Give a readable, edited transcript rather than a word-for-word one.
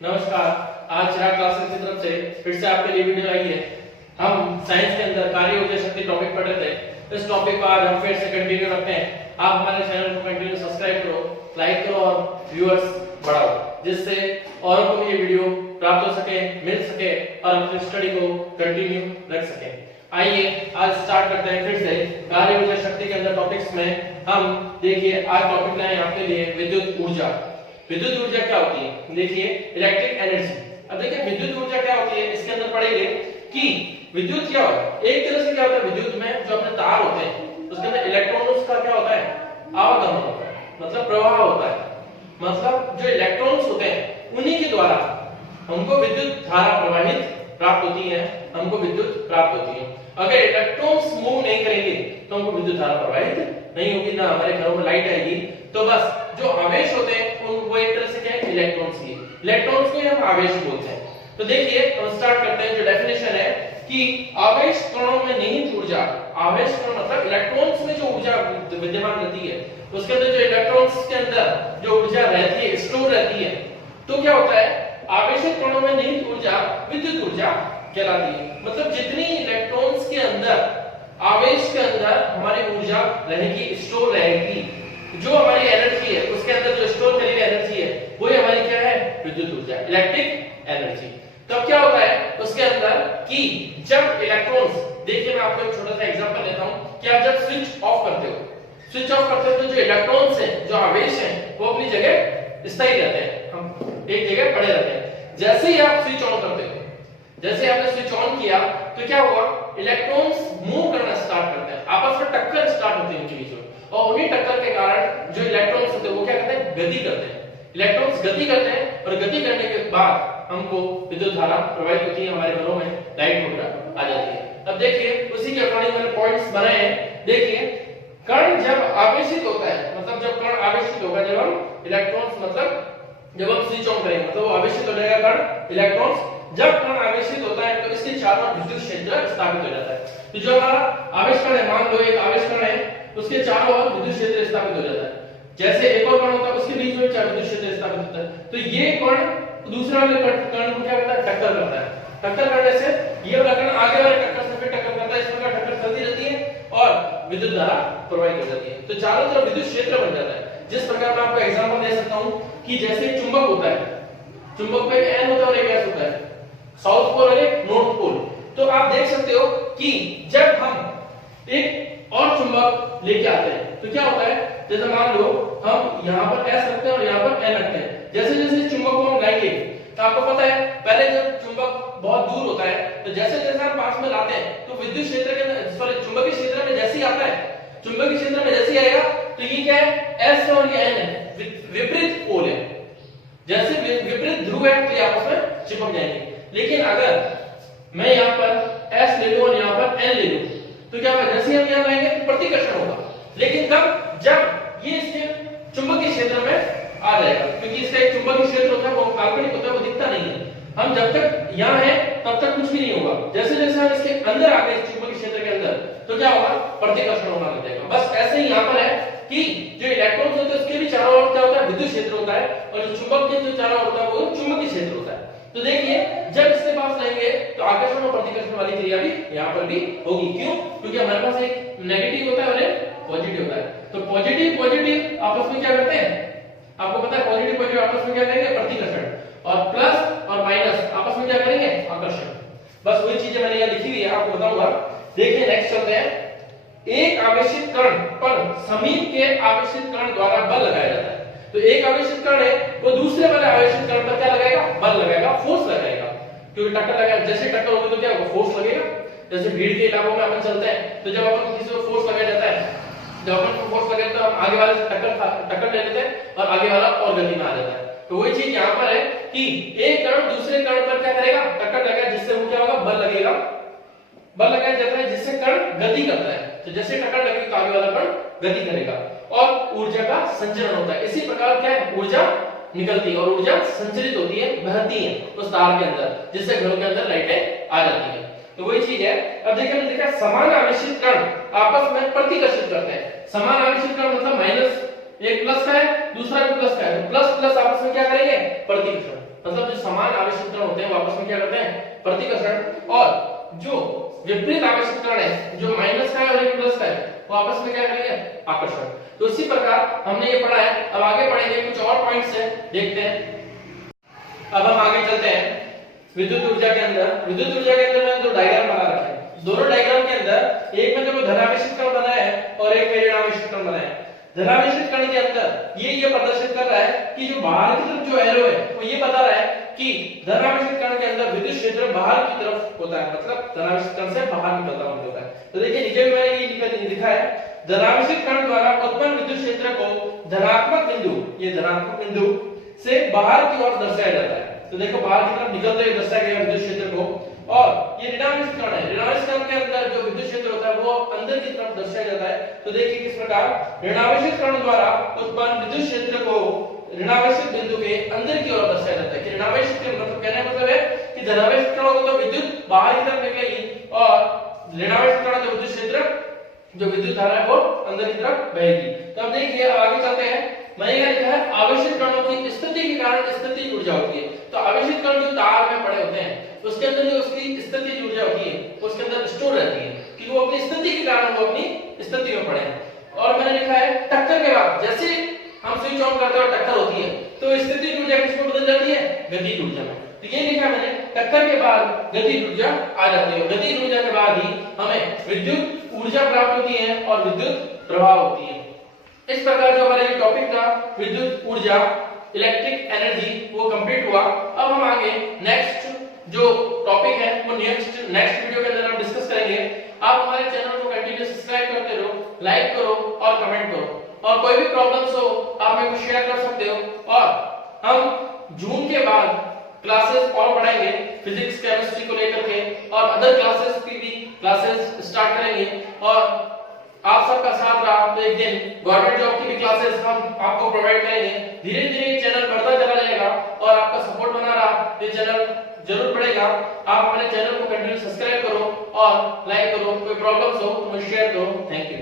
नमस्कार। आज चिराग क्लासेस की तरफ से फिर से आपके लिए वीडियो आई है। हम साइंस के अंदर कार्य ऊर्जा शक्ति टॉपिक पढ़ रहे थे। इस टॉपिक को आज हम फिर से कंटिन्यू रखते हैं। आप हमारे चैनल को कंटिन्यू सब्सक्राइब करो, लाइक करो और व्यूअर्स बढ़ाओ, जिससे औरों को भी ये वीडियो प्राप्त हो सके, मिल सके और अपनी स्टडी को कंटिन्यू रख सके। आइए आज स्टार्ट करते हैं फिर से कार्य ऊर्जा शक्ति के अंदर टॉपिक्स में। हम देखिए आज टॉपिक लाए आपके लिए विद्युत ऊर्जा। विद्युत ऊर्जा क्या होती है? देखिए इलेक्ट्रिक एनर्जी। अब देखिए विद्युत ऊर्जा क्या होती है, इसके अंदर पढ़ेंगे कि विद्युत क्या होता है। एक तरह से क्या होता है, विद्युत में जो अपने तार होते हैं उसके अंदर इलेक्ट्रॉन्स का क्या होता है, आवागमन होता है, मतलब प्रवाह होता है। मतलब जो इलेक्ट्रॉन्स होते हैं उन्हीं के द्वारा हमको विद्युत धारा प्रवाहित प्राप्त होती है, हमको विद्युत प्राप्त होती है। अगर इलेक्ट्रॉन्स मूव नहीं करेंगे तो हमको विद्युत धारा प्रवाहित नहीं होगी, ना हमारे घरों में लाइट आएगी। तो बस जो आवेश होते हैं वो एक तरह से क्या है, इलेक्ट्रॉन्स ही। इलेक्ट्रॉन्स को हम आवेश बोलते हैं। तो देखिए हम स्टार्ट करते हैं। जो डेफिनेशन है कि आवेश कणों में निहित ऊर्जा, आवेश कण मतलब इलेक्ट्रॉन्स में जो ऊर्जा विद्यमान रहती है, उसके अंदर जो इलेक्ट्रॉन्स के अंदर जो ऊर्जा रहती है, स्टोर रहती है, तो क्या होता है, आवेशित कणों में निहित ऊर्जा विद्युत ऊर्जा कहलाती है। मतलब जितनी इलेक्ट्रॉन्स के अंदर, आवेश के अंदर हमारी ऊर्जा रहेगी, स्टोर रहेगी, जो हमारी एनर्जी है उसके अंदर जो स्टोर करी हुई एनर्जी है वही हमारी क्या है, विद्युत ऊर्जा, इलेक्ट्रिक एनर्जी। तब क्या होता है उसके अंदर कि जब इलेक्ट्रॉन्स, देखिए मैं आपको एक छोटा सा एग्जांपल लेता हूं कि आप जब स्विच ऑफ करते हो, तो जो इलेक्ट्रॉन्स हैं, जो आवेश हैं, वो अपनी जगह स्थायी रहते हैं, हम एक जगह पड़े रहते हैं। जैसे ही आप स्विच ऑन करते हो, जैसे आपने स्विच ऑन किया तो क्या हुआ, इलेक्ट्रॉन्स मूव करना स्टार्ट करते हैं, आपस में टक्कर स्टार्ट होती है उनके बीच में, और उन्हीं टक्कर के कारण जो इलेक्ट्रॉन्स होते हैं वो क्या करते हैं, गति करते हैं। इलेक्ट्रॉन्स गति करते हैं और गति करने के बाद हमको विद्युत धारा प्रवाहित होती है, हमारे घरों में लाइट वगैरह आ जाती है। अब देखिए उसी के अकॉर्डिंग मैंने पॉइंट्स बनाए हैं। देखिए कण जब आवेशित होता है, मतलब जब कण आवेशित होगा, जब हम इलेक्ट्रॉन्स मतलब जब हम स्विच ऑन करेंगे मतलब वो आवेशित हो जाएगा कण, इलेक्ट्रॉन्स। जब कण आवेशित होता है तो इसके चारों ओर विद्युत क्षेत्र स्थापित हो जाता है। तो जो हमारा आवेश कण है, मान लो एक आवेश कण है, उसके चारों ओर विद्युत क्षेत्र स्थापित हो जाता है। जैसे एक और कण होता है उसके बीच में चार विद्युत क्षेत्र स्थापित होता है। तो ये कण दूसरे वाले कण को क्या करता है, टक्कर करता है। टक्कर करने से ये वाला कण आगे वाले टक्कर से फिर टक्कर करता है, इस प्रकार टक्कर चलती रहती है और विद्युत धारा प्रवाहित हो जाती है। तो चारों तरफ विद्युत क्षेत्र बन जाता है। जिस प्रकार मैं आपको एग्जांपल दे सकता हूं कि जैसे चुंबक होता है, चुंबक पे एन होता है और एक एस होता है, साउथ पोल और एक नॉर्थ पोल। तो आप देख सकते हो कि जब हम एक और चुंबक लेके आते हैं तो क्या होता है, जैसे मान लो हम यहाँ पर एस रखते हैं और यहाँ पर एन रखते हैं। जैसे जैसे चुंबक को हम लाएंगे तो आपको पता है पहले जब चुंबक बहुत दूर होता है तो जैसे जैसे हम पास में लाते हैं तो विद्युत क्षेत्र के, सॉरी चुंबकीय क्षेत्र में जैसे ही आता है, चुंबकीय क्षेत्र में जैसे ही आएगा तो ये क्या है, एस और ये एन है, विपरीत पोल है। जैसे विपरीत ध्रुव है तो ये आपस में चिपक जाएंगे। लेकिन अगर मैं यहाँ पर एस ले लूं और यहाँ पर एन ले लूं तो क्या होगा, जैसे हम यहाँ लाएंगे तो प्रतिकर्षण होगा। लेकिन कब, जब ये इसके चुंबकीय क्षेत्र में आ जाएगा, क्योंकि इसका एक चुंबकीय क्षेत्र होता है वो काल्पनिक होता है, वो दिखता नहीं है। हम जब तक यहाँ है तब तक कुछ भी नहीं होगा। जैसे जैसे हम इसके अंदर आ गए, चुंबकीय क्षेत्र के अंदर, तो क्या होगा, प्रतिकर्षण होना लग जाएगा। बस ऐसे ही यहाँ पर है कि जो इलेक्ट्रॉन्स होते हैं उसके भी चारों ओर क्या होता है, विद्युत क्षेत्र होता है, और जो चुंबक के जो चारों ओर होता है वो चुंबकीय क्षेत्र होता है। तो देखिए जब इसके पास लाएंगे तो आकर्षण और प्रतिकर्षण वाली क्रिया भी यहाँ पर भी होगी। क्यों? क्योंकि हमारे पास एक नेगेटिव होता है और एक पॉजिटिव होता है। तो पॉजिटिव पॉजिटिव आपस में क्या करते हैं, आपको पता है पॉजिटिव पॉजिटिव आपस में क्या करेंगे, प्रतिकर्षण, और प्लस और माइनस आपस में क्या करेंगे, आकर्षण। बस वही चीजें मैंने यहाँ लिखी हुई है, आपको बताऊंगा। देखिए नेक्स्ट चलते हैं। एक आवेशित कण पर समीप के आवेशित कण द्वारा बल लगाया जाता है। तो एक आवेशित कण है वो दूसरे वाले आवेशित कण पर क्या लगाएगा, बल लगाएगा, फोर्स लगाएगा। क्योंकि टक्कर लगाएगा, जैसे टक्कर होगी तो क्या होगा, फोर्स लगेगा। जैसे भीड़ के इलाकों में अपन चलते हैं तो जब अपन किसी को फोर्स लगाया जाता है, जब अपन को फोर्स लगाया तो हम आगे वाले से टक्कर ले लेते हैं और आगे वाला और गति में आ जाता है। तो वही चीज यहाँ पर है कि एक कण दूसरे कण पर क्या करेगा, टक्कर लगाएगा, जिससे वो क्या होगा, बल लगेगा, बल लगाया जाता है जिससे कण गति करता है। तो जैसे टक्कर लगेगी तो आगे वाला कण गति करेगा और ऊर्जा का संचरण होता है। इसी प्रकार क्या है, ऊर्जा निकलती है और ऊर्जा संचरित होती है, बहती है उस तार के अंदर, जिससे घरों के अंदर लाइटें आ जाती है। तो वही चीज है। अब देखिए हमने देखा समान आवेशित कण आपस में प्रतिकर्षित करते हैं। समान आवेशित कण मतलब माइनस, एक प्लस का है दूसरा भी प्लस का है, प्लस प्लस आपस में क्या करेंगे, प्रतिकर्षण। मतलब जो होते हैं वो आपस में क्या करते हैं, प्रतिकर्षण, और जो विपरीत आवेशित कण है, जो माइनस का है और एक प्लस का है, वो आपस में क्या करेंगे, आकर्षण। तो इसी प्रकार हमने ये पढ़ा है। अब आगे पढ़ेंगे, कुछ और पॉइंट्स है, देखते हैं। अब हम आगे चलते हैं विद्युत ऊर्जा के अंदर। विद्युत ऊर्जा के अंदर मैंने दो डायग्राम बना रखे हैं। दोनों डायग्राम के अंदर एक में देखो धनावेशित कण बना है और एक में ऋणावेशित कण बना है। धनावेशित कण के अंदर ये प्रदर्शित कर रहा है कि जो बाहर की तरफ जो एरो है वो ये बता रहा है कि धनावेशित कण के अंदर विद्युत क्षेत्र बाहर की तरफ होता है, मतलब धनावेशित कण से बाहर निकलता हुआ होता है। तो देखिए नीचे भी मैंने ये लिखा है, धनावेशित कण द्वारा उत्पन्न विद्युत क्षेत्र को धनात्मक बिंदु, ये धनात्मक बिंदु से बाहर की ओर दर्शाया जाता है। तो देखो बाहर की तरफ निकलते हुए दर्शाया गया विद्युत क्षेत्र को। और ये ऋणावेशित कण है, ऋणावेशित कण के अंदर जो विद्युत क्षेत्र होता है वो अंदर की तरफ दर्शाया जाता है। तो देखिए किस प्रकार ऋणावेशित कण द्वारा उत्पन्न विद्युत क्षेत्र को ऋणावेशित बिंदु के अंदर की ओर दर्शाया जाता है। कि ऋणावेशित के मतलब कहने का मतलब है कि धनावेशित कणों को तो विद्युत बाहर की तरफ निकलेगी और ऋणावेशित कण जो विद्युत क्षेत्र, जो विद्युत धारा है वो अंदर की तरफ बहेगी। तो अब देखिए आगे चलते हैं। मैंने यहाँ लिखा है आवेशित कणों की स्थिति के कारण स्थितिज ऊर्जा होती है। तो आवेशित कण जो तार में पड़े होते हैं उसके अंदर जो उसकी स्थितिज ऊर्जा होती है उसके अंदर स्टोर रहती है, कि वो अपनी स्थिति के कारण वो अपनी स्थिति में पड़े हैं। और मैंने लिखा है टक्कर के बाद जैसे हम स्विच ऑन करते हैं और टक्कर होती है तो स्थितिज ऊर्जा किसमें बदल जाती है, गतिज ऊर्जा में। तो ये लिखा मैंने, टक्कर के बाद गतिज ऊर्जा आ जाती है। गतिज ऊर्जा के बाद ही हमें विद्युत ऊर्जा प्राप्त होती है और विद्युत प्रवाह होती है। इस प्रकार जो हमारा ये टॉपिक था विद्युत ऊर्जा, इलेक्ट्रिक एनर्जी, वो कंप्लीट हुआ। अब हम आगे नेक्स्ट जो टॉपिक है वो नेक्स्ट वीडियो के अंदर हम डिस्कस करेंगे। आप हमारे चैनल को कंटिन्यू सब्सक्राइब करते रहो, लाइक करो और कमेंट करो, और कोई भी प्रॉब्लम्स हो आप मेरे को शेयर कर सकते हो। और हम जून के बाद क्लासेस और बढ़ाएंगे फिजिक्स केमिस्ट्री को लेकर के, और अदर क्लासेस की भी क्लासेस स्टार्ट करेंगे। और आप सबका साथ रहा तो एक दिन गवर्नमेंट जॉब की भी क्लासेस हम आपको प्रोवाइड करेंगे। धीरे धीरे चैनल बढ़ता चला जाएगा और आपका सपोर्ट बना रहा ये चैनल जरूर बढ़ेगा। आप हमारे चैनल को कंटिन्यू सब्सक्राइब करो और लाइक करो। कोई प्रॉब्लम्स हो तो मुझे शेयर करो। Thank you.